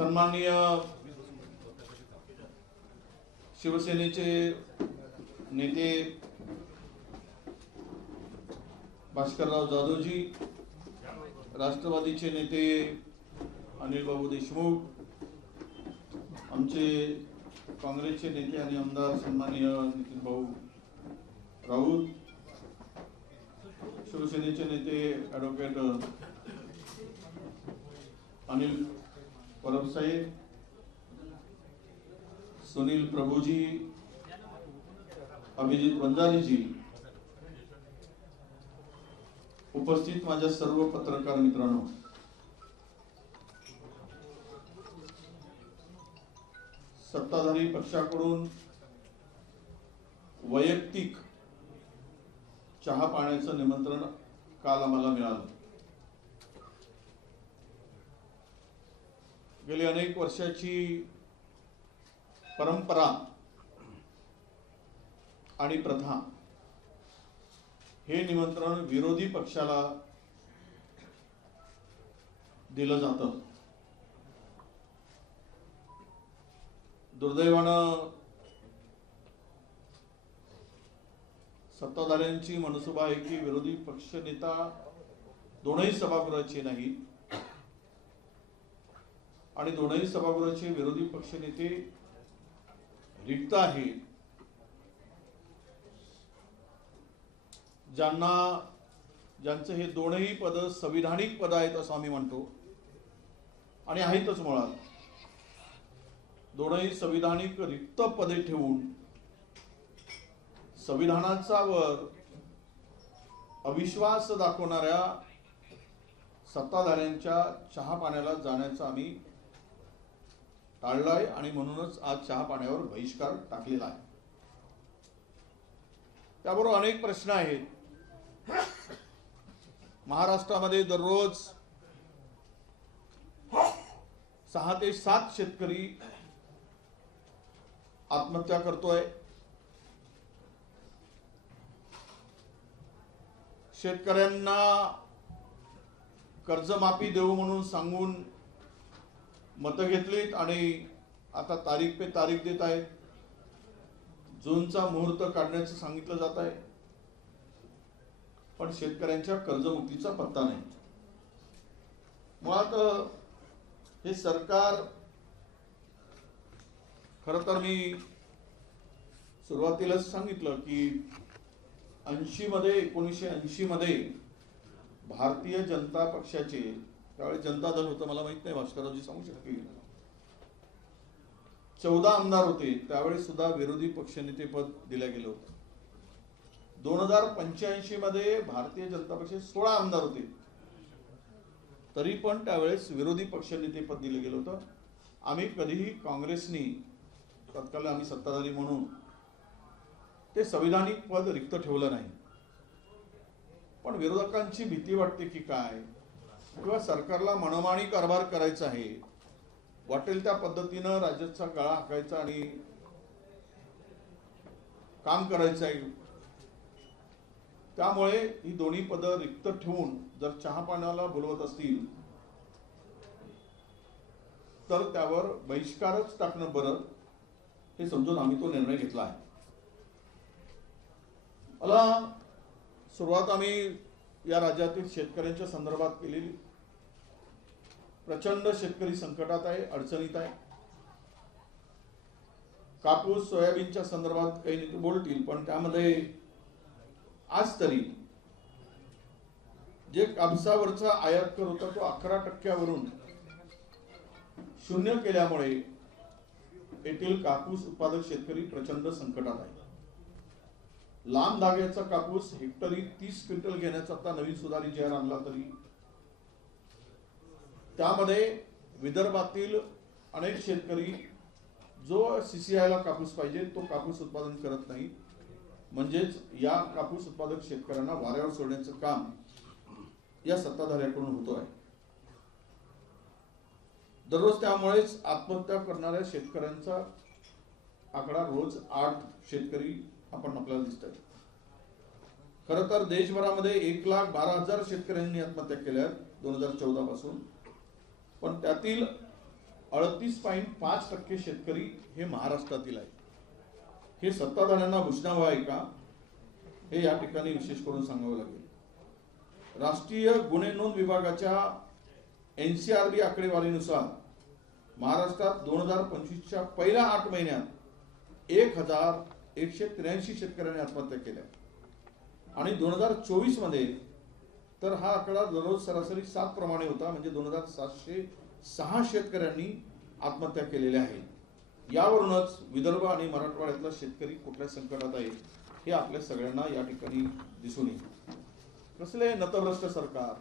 सन्माननीय शिवसेनेचे नेते भास्करराव जाधवजी, राष्ट्रवादीचे नेते अनिल बाबू देशमुख, आमचे काँग्रेसचे नेते आणि आमदार सन्माननीय नितीन भाऊ राऊत, शिवसेनेचे नेते ॲडव्होकेट अनिल परबसाहेब, सुनील प्रभुजी, अभिजित वंजारीजी, उपस्थित माझ्या सर्व पत्रकार मित्रांनो, सत्ताधारी पक्षाकडून वैयक्तिक चहा पाण्याचं निमंत्रण काल आम्हाला मिळालं. गेली अनेक वर्षाची परंपरा आणि प्रथा, हे निमंत्रण विरोधी पक्षाला दिलं जातं. दुर्दैवानं सत्ताधाऱ्यांची मनसुबा आहे की विरोधी पक्ष नेता दोनही सभागृहाचे नाही आणि दोनही सभागृहाचे विरोधी पक्ष नेते रिक्त आहेत. ज्यांचं हे दोनही पद संविधानिक पद आहेत असं आम्ही म्हणतो आणि आहेतच. मुळात दोनही संविधानिक रिक्त पदे ठेवून संविधानाचा वर अविश्वास दाखवणाऱ्या सत्ताधाऱ्यांच्या चहा पाण्याला जाण्याचं आम्ही टाळलाय आणि म्हणूनच आज चहा पाण्यावर बहिष्कार टाकलेला आहे. त्याबरोबर अनेक प्रश्न आहेत. महाराष्ट्रामध्ये दररोज 6 ते 7 शेतकरी आत्महत्या करतोय. शेतकऱ्यांना कर्जमाफी देऊ म्हणून सांगून मतं घेतलीत आणि आता तारीख पे तारीख देत आहेत. जूनचा मुहूर्त काढण्याचं सांगितलं जात आहे, पण शेतकऱ्यांच्या कर्जमुक्तीचा पत्ता नाही. मुळात हे सरकार, खरं तर मी सुरुवातीलाच सांगितलं की 1980 मध्ये भारतीय जनता पक्षाचे, त्यावेळी जनता दल होतं, मला माहित नाही, भास्कररावजी सांगू शकतील, 14 आमदार होते. त्यावेळी सुद्धा विरोधी पक्षनेतेपद दिलं गेलं होतं. 2085 मध्ये भारतीय जनता पक्षाचे 16 आमदार होते, तरी पण त्यावेळेस विरोधी पक्षनेतेपद दिलं गेलं होतं. आम्ही कधीही काँग्रेसनी, तत्काळ आम्ही सत्ताधारी म्हणून, ते संविधानिक पद रिक्त ठेवलं नाही. पण विरोधकांची भीती वाटते की काय, किंवा सरकारला मनमानी कारभार करायचा आहे, वाटेल त्या पद्धतीनं राज्याचा गळा हाकायचा आणि काम करायचं आहे. त्यामुळे ही दोन्ही पदं रिक्त ठेवून जर चहा पाण्याला बोलवत असतील तर त्यावर बहिष्कारच टाकणं बरं, हे समजून आम्ही तो निर्णय घेतला आहे. मला सुरुवात आम्ही या राज्यातील शेतकऱ्यांच्या संदर्भात केलेली. प्रचंड शेतकरी संकटात आहे, अडचणीत आहे. कापूस सोयाबीनच्या संदर्भात काही नेते बोलतील, पण त्यामध्ये आज तरी जे कापसावरचा आयात कर होता तो 11% शून्य केल्यामुळे येथील कापूस उत्पादक शेतकरी प्रचंड संकटात आहे. लांब धाग्याचा कापूस हेक्टरी 30 क्विंटल घेण्याचा आता नवीन सुधारित जी आर आणला, तरी त्यामध्ये विदर्भातील अनेक शेतकरी जो CCIला कापूस पाहिजे तो कापूस उत्पादन करत नाही. म्हणजेच या कापूस उत्पादक शेतकऱ्यांना वाऱ्यावर सोडण्याचं काम या सत्ताधाऱ्याकडून होतो आहे. दररोज त्यामुळेच आत्महत्या करणाऱ्या शेतकऱ्यांचा आकडा रोज 8 शेतकरी आपण आपल्याला दिसत आहे. खरं तर देशभरामध्ये 1,12,000 शेतकऱ्यांनी आत्महत्या केल्या 2014 पासून, पण त्यातील 38.5% शेतकरी हे महाराष्ट्रातील आहे. हे सत्ताधाऱ्यांना भूषणावं आहे का, हे या ठिकाणी विशेष करून सांगावं लागेल. राष्ट्रीय गुन्हे नोंद विभागाच्या NCRB आकडेवारीनुसार महाराष्ट्रात 2025च्या पहिल्या 8 महिन्यात 1183 शेतकऱ्यांनी आत्महत्या केल्या आणि 2024 मध्ये तर हा आकडा दररोज सरासरी 7 प्रमाणे होता, म्हणजे 2706 शेतकऱ्यांनी आत्महत्या केलेल्या आहेत. यावरूनच विदर्भ आणि मराठवाड्यातला शेतकरी कुठल्या संकटात आहे हे आपल्या सगळ्यांना या ठिकाणी दिसून येईल. कसले नतभ्रष्ट सरकार,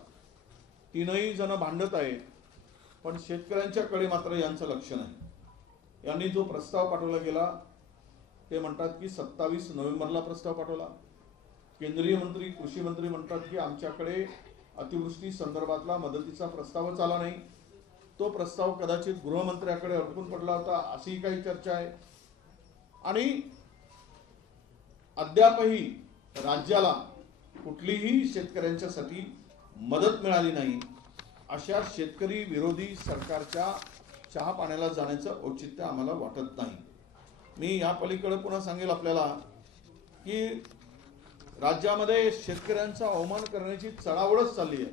तीनही जण भांडत आहेत, पण शेतकऱ्यांच्याकडे मात्र यांचं लक्ष नाही. यांनी जो प्रस्ताव पाठवला गेला ते म्हणतात की 27 नोव्हेंबरला प्रस्ताव पाठवला. केंद्रीय मंत्री, कृषी मंत्री म्हणतात की आमच्याकडे अतिवृष्टी संदर्भातला मदतीचा प्रस्तावच आला नाही. तो प्रस्ताव कदाचित गृहमंत्र्याकडे अडकून पडला होता, अशी काही चर्चा आहे. आणि अद्यापही राज्याला कुठलीही शेतकऱ्यांच्यासाठी मदत मिळाली नाही. अशा शेतकरी विरोधी सरकारच्या चहा पाण्याला जाण्याचं औचित्य आम्हाला वाटत नाही. मी या पलीकडे पुन्हा सांगेल आपल्याला की राज्यामध्ये शेतकऱ्यांचा अवमान करण्याची चळावळच चालली आहे.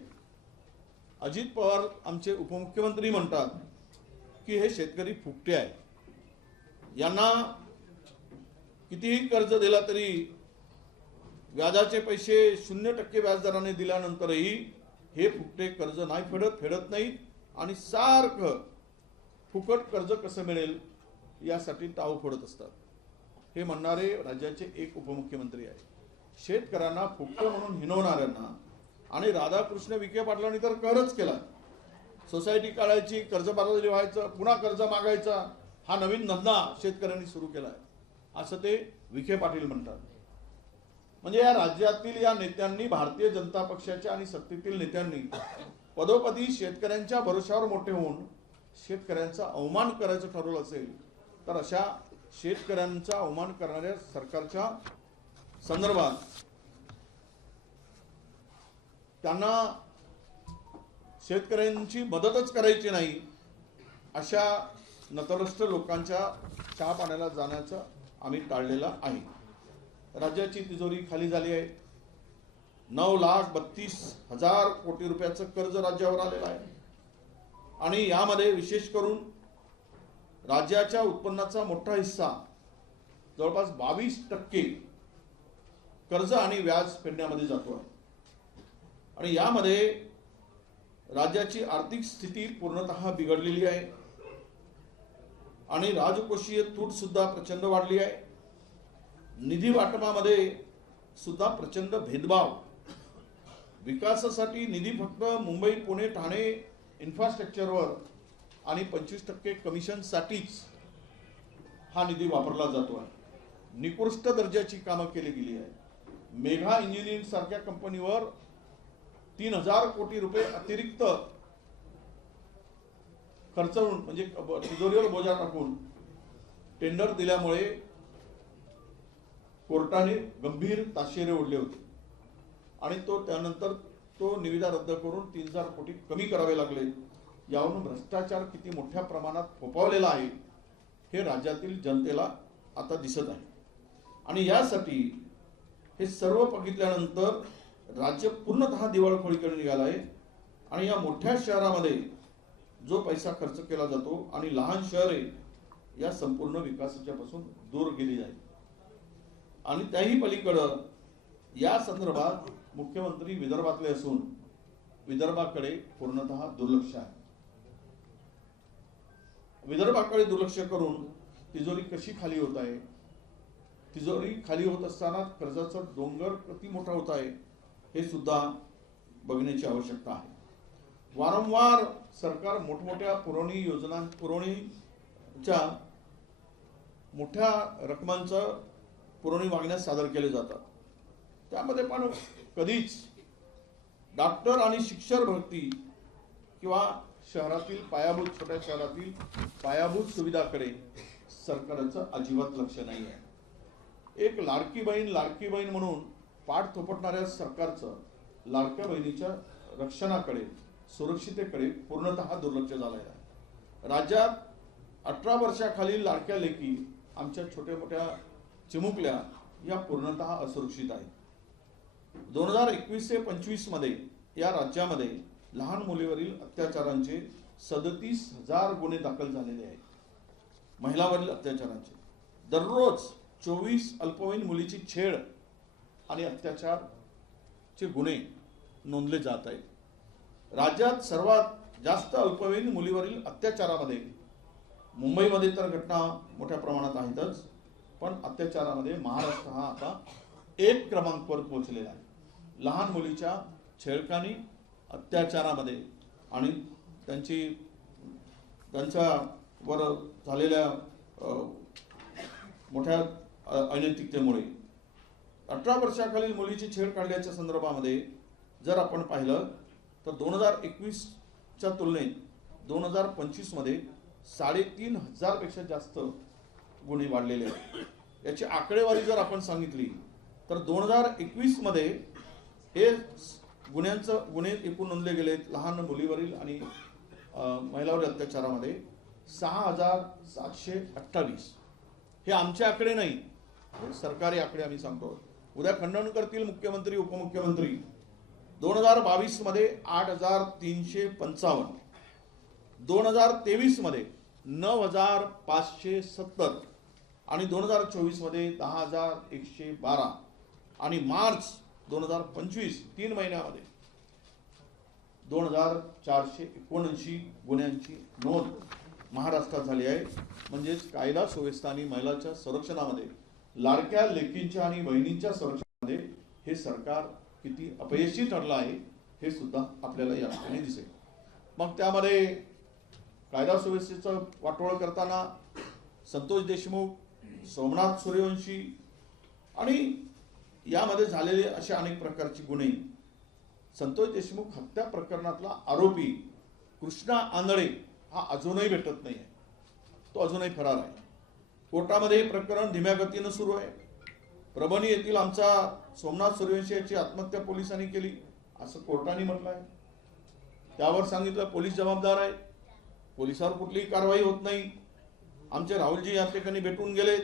अजित पवार आमचे उपमुख्यमंत्री म्हणतात की हे शेतकरी फुकटे आहे, यांना कितीही कर्ज दिला तरी व्याजाचे पैसे 0% व्याजदराने दिल्यानंतरही हे फुकटे कर्ज नाही फेडत नाहीत आणि सारखं फुकट कर्ज कसं मिळेल यासाठी टाव फोडत असतात. हे म्हणणारे राज्याचे एक उपमुख्यमंत्री आहे. शेतकऱ्यांना फुकट म्हणून हिणवणाऱ्यांना आणि राधाकृष्ण विखे पाटलांनी तर कहरच केला. सोसायटी काढायची, कर्जबाजारी व्हायचं, पुन्हा कर्ज मागायचा, हा नवीन धंदा शेतकऱ्यांनी सुरू केला आहे असं ते विखे पाटील म्हणतात. म्हणजे या राज्यातील या नेत्यांनी, भारतीय जनता पक्षाच्या आणि सत्तेतील नेत्यांनी पदोपदी शेतकऱ्यांच्या भरोशावर मोठे होऊन शेतकऱ्यांचा अवमान करायचं ठरवलं असेल तर अशा शेतकऱ्यांचा अवमान करणाऱ्या सरकारच्या संदर्भात त्यांना शेतकऱ्यांची मदतच करायची नाही, अशा नतभ्रष्ट लोकांच्या चहा पाण्याला जाण्याचं आम्ही टाळलेलं आहे. राज्याची तिजोरी खाली झाली आहे. 9,32,000 कोटी रुपयाचं कर्ज राज्यावर आलेलं आहे आणि यामध्ये विशेष करून राज्याच्या उत्पन्नाचा मोठा हिस्सा, जवळपास 22% कर्ज आणि व्याज फेडण्यामध्ये जातो आहे. आणि यामध्ये राज्याची आर्थिक स्थिती पूर्णतः बिघडलेली आहे आणि राजकोषीय तूट सुद्धा प्रचंड वाढली आहे. निधी वाटपामध्ये सुद्धा प्रचंड भेदभाव. विकासासाठी निधी फक्त मुंबई, पुणे, ठाणे इन्फ्रास्ट्रक्चरवर आणि 25% कमिशनसाठीच हा निधी वापरला जातो आहे. निकृष्ट दर्जाची कामं केली गेली आहे. मेघा इंजिनिअरिंग सारख्या कंपनीवर 3,000 कोटी रुपये अतिरिक्त खर्चून, म्हणजे तिजोरीवर बोजा टाकून टेंडर दिल्यामुळे कोर्टाने गंभीर ताशेरे ओढले होते आणि त्यानंतर तो निविदा रद्द करून 3,000 कोटी कमी करावे लागले. यावरून भ्रष्टाचार किती मोठ्या प्रमाणात फोफावलेला आहे हे राज्यातील जनतेला आता दिसत आहे. आणि यासाठी हे सर्व बघितल्यानंतर राज्य पूर्णतः दिवाळखोरीकडे निघाला आहे आणि या मोठ्या शहरामध्ये जो पैसा खर्च केला जातो आणि लहान शहरे या संपूर्ण विकासाच्या पासून दूर गेली जाईल. आणि त्याही पलीकडं या संदर्भात मुख्यमंत्री विदर्भातले असून विदर्भाकडे पूर्णतः दुर्लक्ष आहे. विदर्भाकडे दुर्लक्ष करून तिजोरी कशी खाली होत आहे, तिजोरी खाली होत असताना कर्जाचा डोंगर किती मोठा होत आहे हे सुद्धा बघण्याची आवश्यकता आहे. वारंवार सरकार मोठमोठ्या पुरवणीच्या मोठ्या रकमांचं पुरवणी मागण्या सादर केले जातात. त्यामध्ये पण कधीच डॉक्टर आणि शिक्षक भरती किंवा शहरातील पायाभूत, छोट्या शहरातील पायाभूत सुविधाकडे सरकारचं अजिबात लक्ष नाही आहे. एक लाडकी बहीण म्हणून पाठ थोपटणाऱ्या सरकारचं लाडक्या बहिणीच्या रक्षणाकडे, सुरक्षितेकडे पूर्णतः दुर्लक्ष झालेलं आहे. राज्यात 18 वर्षाखालील लाडक्या लेकी आमच्या छोट्या मोठ्या चिमुकल्या या पूर्णतः असुरक्षित आहेत। 2021 ते 25 मध्ये या राज्यामध्ये लहान मुलीवरील अत्याचारांचे 37,000 गुन्हे दाखल झालेले आहेत। महिलावरील अत्याचारांचे दररोज 24 अल्पवयीन मुलीची छेड आणि अत्याचारचे गुन्हे नोंदले जात आहेत। राज्यात सर्वात जास्त अल्पवयीन मुलीवरील अत्याचारामध्ये मुंबईमध्ये तर घटना मोठ्या प्रमाणात आहेतच, पण अत्याचारामध्ये महाराष्ट्र हा आता 1 क्रमांकावर पोहोचलेला आहे। लहान मुलीच्या छेडखानी, अत्याचारामध्ये आणि त्यांच्यावर झालेल्या मोठ्या अनैतिकतेमुळे 18 वर्षाखालील मुलीची छेड काढल्याच्या संदर्भामध्ये जर आपण पाहिलं तर 2021च्या तुलनेत 2025 मध्ये 3,500 पेक्षा जास्त गुन्हे वाढलेले आहेत। याची आकडेवारी जर आपण सांगितली तर 2021 मध्ये हे गुन्हे एकूण नोंदले गेलेत लहान मुलीवरील आणि महिलावरील अत्याचारामध्ये 6,728। हे आमचे आकडे नाही, हे सरकारी आकडे आम्ही सांगतो। उद्या खंडन करतील मुख्यमंत्री उपमुख्यमंत्री। 2022 मध्ये 8,355, 2023 मध्ये 9,570 आणि 2024 मध्ये 10,112 आणि मार्च 2025 3 महिन्यामध्ये 2,479 गुन्ह्यांची नोंद महाराष्ट्रात झाली आहे। म्हणजेच कायदा सुव्यवस्था आणि महिलांच्या संरक्षणामध्ये, लाडक्या लेकींच्या आणि बहिणींच्या संरक्षणामध्ये हे सरकार किती अपयशी ठरलं आहे हे सुद्धा आपल्याला या ठिकाणी दिसेल। मग त्यामध्ये कायदा सुव्यवस्थेचं वाटोळ करताना संतोष देशमुख, सोमनाथ सूर्यवंशी आणि यामध्ये झालेले असे अनेक प्रकारचे गुन्हे। संतोष देशमुख हत्या प्रकरणातला आरोपी कृष्णा आंधळे हा अजूनही भेटत नाही आहे, तो अजूनही फरार आहे। कोर्टामध्ये हे प्रकरण धीम्या गतीनं सुरू आहे। परभणी येथील आमचा सोमनाथ सूर्यवंशी याची आत्महत्या पोलिसांनी केली असं कोर्टाने म्हटलं आहे। त्यावर सांगितलं पोलीस जबाबदार आहे, पोलिसावर कुठलीही कारवाई होत नाही। आमचे राहुलजी या ठिकाणी भेटून गेलेत,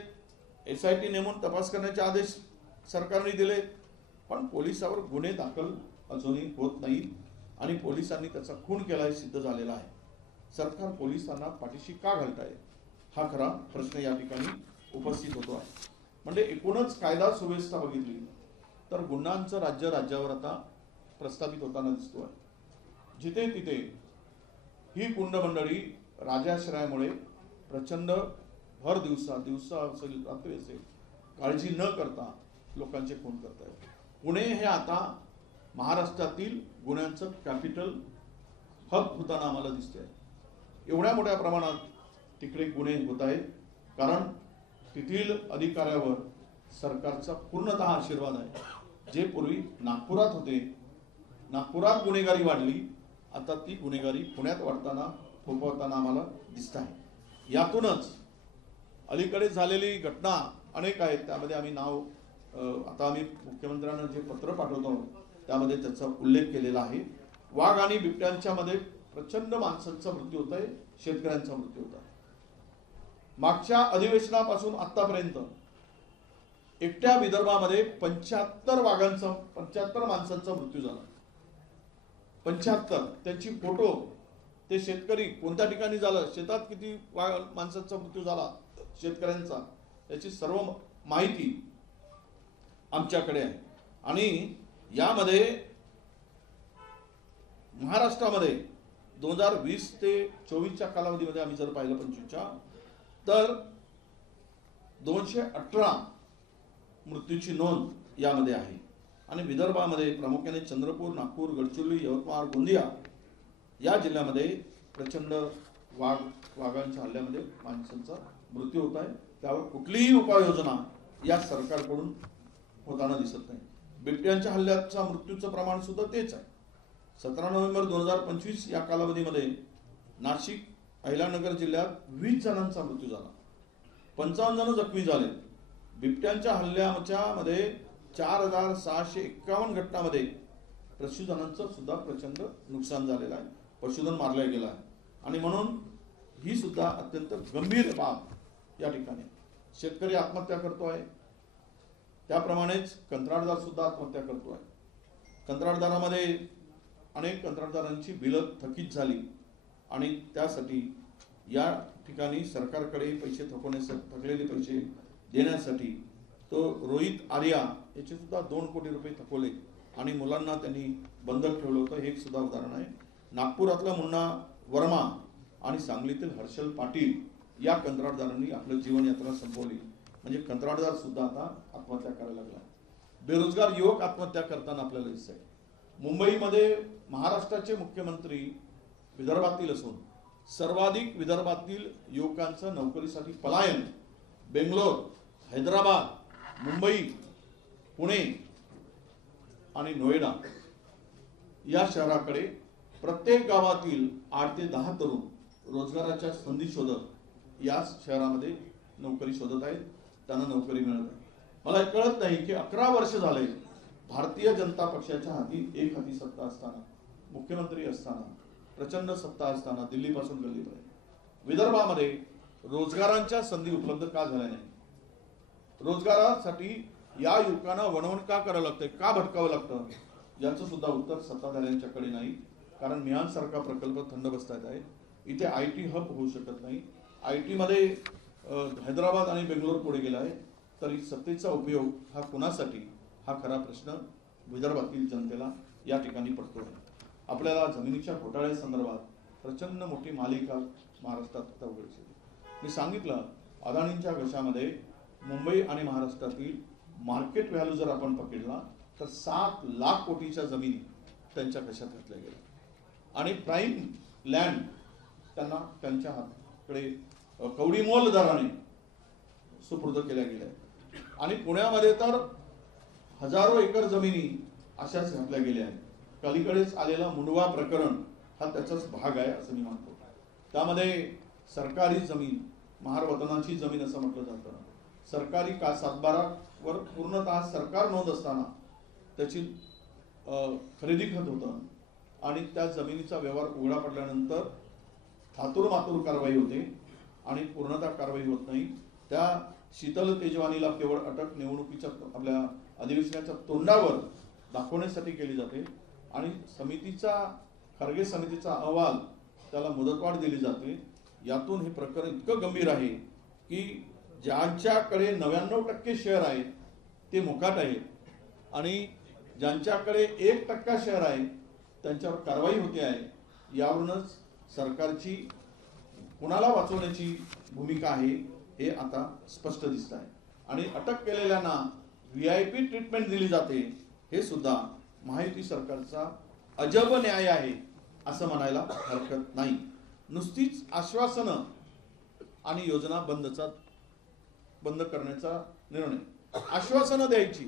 SIT नेमून तपास करण्याचे आदेश सरकारने दिले, पण पोलिसावर गुन्हे दाखल अजूनही होत नाही आणि पोलिसांनी त्याचा खून केला हे सिद्ध झालेला आहे। सरकार पोलिसांना पाठीशी का घालत आहे हा खरा प्रश्न या ठिकाणी उपस्थित होतो आहे। म्हणजे एकूणच कायदा सुव्यवस्था बघितली तर गुन्ह्यांचं राज्य राज्यावर आता प्रस्थापित होताना दिसतो आहे। जिथे तिथे ही गुंड मंडळी राजाश्रयामुळे प्रचंड भर दिवसा असेल रात्री असेल काळजी न करता लोकांचे खून करत आहेत। पुणे हे आता महाराष्ट्रातील गुन्ह्यांचं कॅपिटल हब होताना आम्हाला दिसतंय। एवढ्या मोठ्या प्रमाणात तिकडे गुन्हे होत आहेत कारण तेथील अधिकाऱ्यावर सरकारचा पूर्णतः आशीर्वाद आहे। जे पूर्वी नागपुरात होते, नागपुरात गुन्हेगारी वाढली, आता ती गुन्हेगारी पुण्यात वाढताना फोफवताना आम्हाला दिसत आहे। यातूनच अलीकडे झालेली घटना अनेक आहेत, त्यामध्ये आम्ही आता आम्ही मुख्यमंत्र्यांना जे पत्र पाठवतो त्यामध्ये त्याचा उल्लेख केलेला आहे। वाघ आणि बिबट्यांच्या मध्ये प्रचंड माणसांचा मृत्यू होत आहे, शेतकऱ्यांचा मृत्यू होत आहे। मागच्या अधिवेशनापासून आतापर्यंत एकट्या विदर्भामध्ये 75 माणसांचा मृत्यू झाला। 75 त्यांची फोटो, ते शेतकरी कोणत्या ठिकाणी झालं, शेतात किती माणसांचा मृत्यू झाला शेतकऱ्यांचा, याची सर्व माहिती आमच्याकडे आहे। आणि यामध्ये महाराष्ट्रामध्ये 2020 ते 24च्या कालावधीमध्ये आम्ही जर पाहिलं 25च्या तर 218 मृत्यूची नोंद यामध्ये आहे। आणि विदर्भामध्ये प्रामुख्याने चंद्रपूर, नागपूर, गडचिरोली, यवतमाळ, गोंदिया या जिल्ह्यामध्ये प्रचंड वाघांच्या हल्ल्यामध्ये माणसांचा मृत्यू होत आहे। त्यावर कुठलीही उपाययोजना या सरकारकडून होताना दिसत नाही। बिबट्यांच्या हल्ल्याचा मृत्यूचं प्रमाण सुद्धा तेच आहे। 17 नोव्हेंबर 2025 या कालावधीमध्ये नाशिक, अहिल्यानगर जिल्ह्यात 20 जणांचा मृत्यू झाला, 55 जण जखमी झाले। बिबट्यांच्या हल्ल्याच्या मध्ये 4,651 घटनांमध्ये पशुधनांचं सुद्धा प्रचंड नुकसान झालेलं आहे, पशुधन मारलं गेलं आहे। आणि म्हणून ही सुद्धा अत्यंत गंभीर बाब या ठिकाणी. शेतकरी आत्महत्या करतोय, त्याप्रमाणेच कंत्राटदार सुद्धा आत्महत्या करतोय. कंत्राटदारामध्ये अनेक कंत्राटदारांची बिलं थकीत झाली आणि त्यासाठी या ठिकाणी सरकारकडे पैसे थकलेले पैसे देण्यासाठी तो रोहित आर्या याचे सुद्धा 2 कोटी रुपये थकवले आणि मुलांना त्यांनी बंधक ठेवलं होतं. हे एक सुद्धा उदाहरण आहे. नागपुरातला मुन्ना वर्मा आणि सांगलीतील हर्षल पाटील या कंत्राटदारांनी आपलं जीवन यात्रा संपवली. म्हणजे कंत्राटदार सुद्धा आता आत्महत्या करायला लागला. बेरोजगार युवक आत्महत्या करताना आपल्याला दिसतंय. मुंबईमध्ये महाराष्ट्राचे मुख्यमंत्री विदर्भातील असून सर्वाधिक विदर्भातील युवकांचं नोकरीसाठी पलायन बेंगलोर, हैदराबाद, मुंबई, पुणे आणि नोएडा या शहराकडे प्रत्येक गावातील 8 ते 10 तरुण रोजगाराच्या संधी शोधत या शहरामध्ये नोकरी शोधत आहेत. त्यांना नोकरी मिळत आहे. मला कळत नाही की 11 वर्ष झाले भारतीय जनता पक्षाच्या एक हाती सत्ता असताना, मुख्यमंत्री असताना, प्रचंड सत्ता असताना दिल्लीपासून गल्लीपर्यंत विदर्भामध्ये रोजगारांच्या संधी उपलब्ध का झाल्या नाही? रोजगारासाठी या युवकांना वणवण का करावं लागतंय, का भटकावं लागतं, याचं सुद्धा उत्तर सत्ताधाऱ्यांच्याकडे नाही. कारण मिहान सारखा प्रकल्प थंड बसतात आहे. इथे IT हब होऊ शकत नाही. IT मध्ये हैदराबाद आणि बेंगलोर पुढे गेला आहे. तरी सत्तेचा उपयोग हा कुणासाठी, हा खरा प्रश्न विदर्भातील जनतेला या ठिकाणी पडतो. आपल्याला जमिनीच्या घोटाळ्यासंदर्भात प्रचंड मोठी मालिका महाराष्ट्रात आता उघडीस येते. मी सांगितलं, अदानींच्या घशामध्ये मुंबई आणि महाराष्ट्रातील मार्केट व्हॅल्यू जर आपण पकडला तर 7 लाख कोटीच्या जमिनी त्यांच्या घशात घातल्या गेल्या आणि प्राईम लँड त्यांना त्यांच्या हाताकडे कवडीमोल दराने सुपूर्द केल्या गेल्या. आणि पुण्यामध्ये तर हजारो एकर जमिनी अशाच घातल्या गेल्या आहेत. अलीकडेच आलेला मुंडवा प्रकरण हा त्याचाच भाग आहे असं मी मानतो. त्यामध्ये सरकारी जमीन, महारवतनाची जमीन असं म्हटलं जातं. सरकारी का सातबारावर पूर्णतः सरकार नोंद असताना त्याची खरेदी खत होतं आणि त्या जमिनीचा व्यवहार उघडा पडल्यानंतर थातूर मातूर कारवाई होते आणि पूर्णतः कारवाई होत नाही. त्या शीतल तेजवानीला केवळ अटक निवडणुकीच्या आपल्या अधिवेशनाच्या तोंडावर दाखवण्यासाठी केली जाते आणि खर्गे समितीचा अहवाल त्याला मुदतवाढ दिली जाते. यातून हे प्रकरण इतकं गंभीर आहे की ज्यांच्याकडे 99% शेअर आहेत ते मोकाट आहेत आणि ज्यांच्याकडे 1% शेअर आहे त्यांच्यावर कारवाई होते आहे. यावरूनच सरकारची कुणाला वाचवण्याची भूमिका आहे हे आता स्पष्ट दिसत आहे. आणि अटक केलेल्यांना VIP ट्रीटमेंट दिली जाते हे सुद्धा महायुती सरकारचा अजब न्याय आहे असं म्हणायला हरकत नाही. नुसतीच आश्वासनं आणि योजना बंद करण्याचा निर्णय, आश्वासनं द्यायची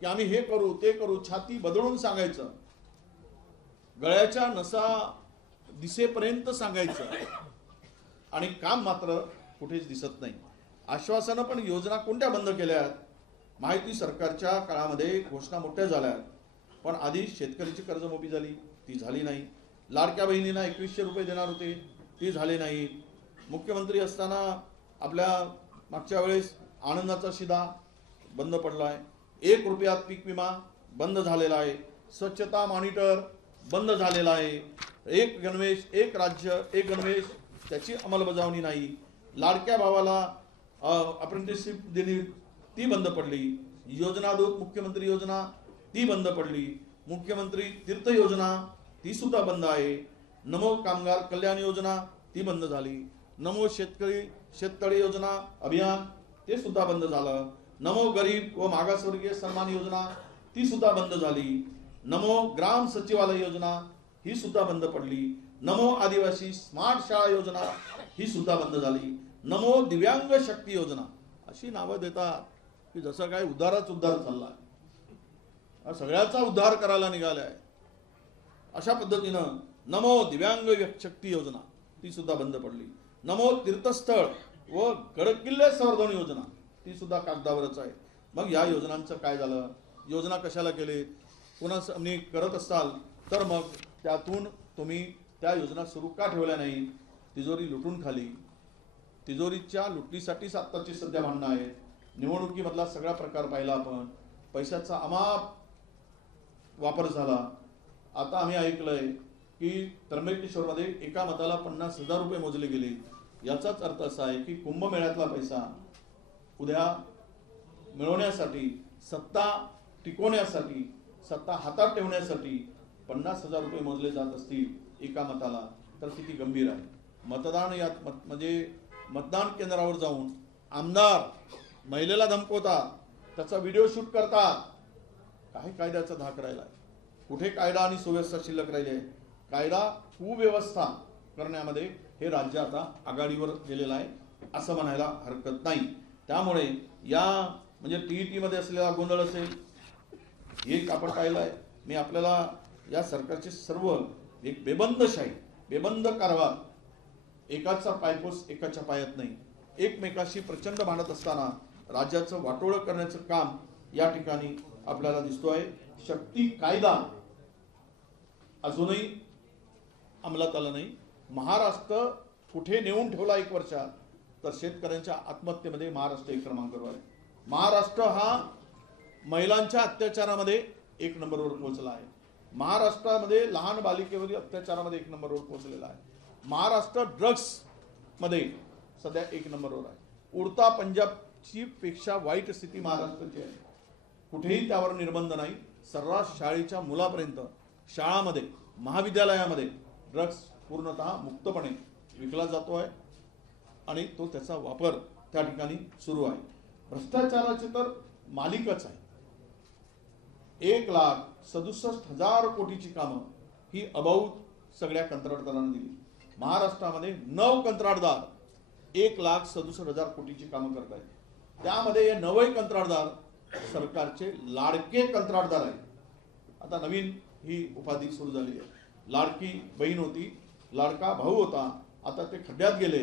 की आम्ही हे करू ते करू, छाती बदलून सांगायचं, गळ्याच्या नसा दिसेपर्यंत सांगायचं आणि काम मात्र कुठेच दिसत नाही. आश्वासनं पण योजना कोणत्या बंद केल्यात? महायुती सरकारच्या काळामध्ये घोषणा मोठ्या झाल्या, पण आधी शेतकऱ्याची कर्जमाफी झाली, ती झाली नाही. लाडक्या बहिणींना 2100 रुपये देणार होते, ती झाली नाही. मुख्यमंत्री असताना आपल्या मागच्या वेळेस आनंदाचा शिधा बंद पडला आहे. 1 रुपयात पीक विमा बंद झालेला आहे. स्वच्छता मॉनिटर बंद झालेला आहे. एक गणवेश एक राज्य एक गणवेश त्याची अंमलबजावणी नाही. लाडक्या भावाला अप्रेंटिसशिप दिली, ती बंद पडली. योजना दूत मुख्यमंत्री योजना ती बंद पडली. मुख्यमंत्री तीर्थ योजना ती सुद्धा बंद आहे. नमो कामगार कल्याण योजना ती बंद झाली. नमो शेततळे योजना अभियान ते सुद्धा बंद झालं. नमो गरीब व मागासवर्गीय सन्मान योजना ती सुद्धा बंद झाली. नमो ग्राम सचिवालय योजना ही सुद्धा बंद पडली. नमो आदिवासी स्मार्ट शाळा योजना ही सुद्धा बंद झाली. नमो दिव्यांग शक्ती योजना अशी नावं देतात की जसं काय उद्धारच उद्धार चाललाय, सगळ्याचा उद्धार करायला निघालाय. अशा पद्धतीनं नमो दिव्यांग शक्ती योजना ती सुद्धा बंद पडली. नमो तीर्थस्थळ व गडकिल्ले संवर्धन योजना ती सुद्धा कागदावरच आहे. मग या योजनांचं काय झालं? योजना कशाला केली? पुन्हा करत असाल तर मग त्यातून तुम्ही त्या योजना सुरू का ठेवल्या नाही? तिजोरी लुटून खाली. तिजोरीच्या लुटणीसाठीच आत्ताची सध्या भांडणं आहेत. निवडणुकीमधला सगळा प्रकार पाहिला आपण. पैशाचा अमाप वापर झाला. आता आम्ही ऐकलंय की त्र्यंबकेश्वरमध्ये एका मताला 50,000 रुपये मोजले गेले. याचाच अर्थ असा आहे की कुंभमेळ्यातला पैसा उद्या मिळवण्यासाठी, सत्ता टिकवण्यासाठी, सत्ता हातात ठेवण्यासाठी 50,000 रुपये मोजले जात असतील एका मताला, तर किती गंभीर आहे. मतदान म्हणजे मतदान केंद्रावर जाऊन आमदार महिलेला धमकवतात, त्याचा व्हिडिओ शूट करतात. काही कायद्याचा धाक राहिला आहे? कुठे कायदा आणि सुव्यवस्था शिल्लक राहिली आहे? कायदा सुव्यवस्था करण्यामध्ये हे राज्य आता आघाडीवर गेलेलं आहे असं म्हणायला हरकत नाही. त्यामुळे या म्हणजे TET-मध्ये असलेला गोंधळ असेल, एक आपण पाहिलं आहे. मी आपल्याला या सरकारचे सर्व एक बेबंदशाही, बेबंद कारभार, एकाचा पायपोस एकाच्या पायात नाही, एकमेकाशी प्रचंड भांडत असताना राज्याचं वाटोळं करण्याचं काम या ठिकाणी आपल्याला दिसतो आहे. शक्ती कायदा अजूनही अंमलात आला नाही. महाराष्ट्र कुठे नेऊन ठेवला 1 वर्षात, तर शेतकऱ्यांच्या आत्महत्येमध्ये महाराष्ट्र 1 क्रमांकावर आहे. महाराष्ट्र हा महिलांच्या अत्याचारामध्ये 1 नंबरवर पोहोचला आहे. महाराष्ट्रामध्ये लहान बालिकेवरील अत्याचारामध्ये 1 नंबरवर पोहोचलेला आहे. महाराष्ट्र ड्रग्स मध्ये सध्या 1 नंबरवर आहे. उडता पंजाबची पेक्षा वाईट स्थिती महाराष्ट्राची आहे. कुठेही त्यावर निर्बंध नाही. सर्रास शाळेच्या मुलापर्यंत शाळामध्ये, महाविद्यालयामध्ये ड्रग्स पूर्णतः मुक्तपणे विकला जातो आहे आणि तो त्याचा वापर त्या ठिकाणी सुरू आहे. भ्रष्टाचाराचे तर मालिकच आहे. 1,67,000 कोटीची कामं ही अबाऊत सगळ्या कंत्राटदारांना दिली. महाराष्ट्रामध्ये 9 कंत्राटदार 1,67,000 कोटीची कामं करत आहेत. त्यामध्ये हे 9 कंत्राटदार सरकारचे लाडके कंत्राटदार आहेत. आता नवीन ही उपाधी सुरू झाली आहे. लाडकी बहीण होती, लाडका भाऊ होता, आता ते खड्ड्यात गेले.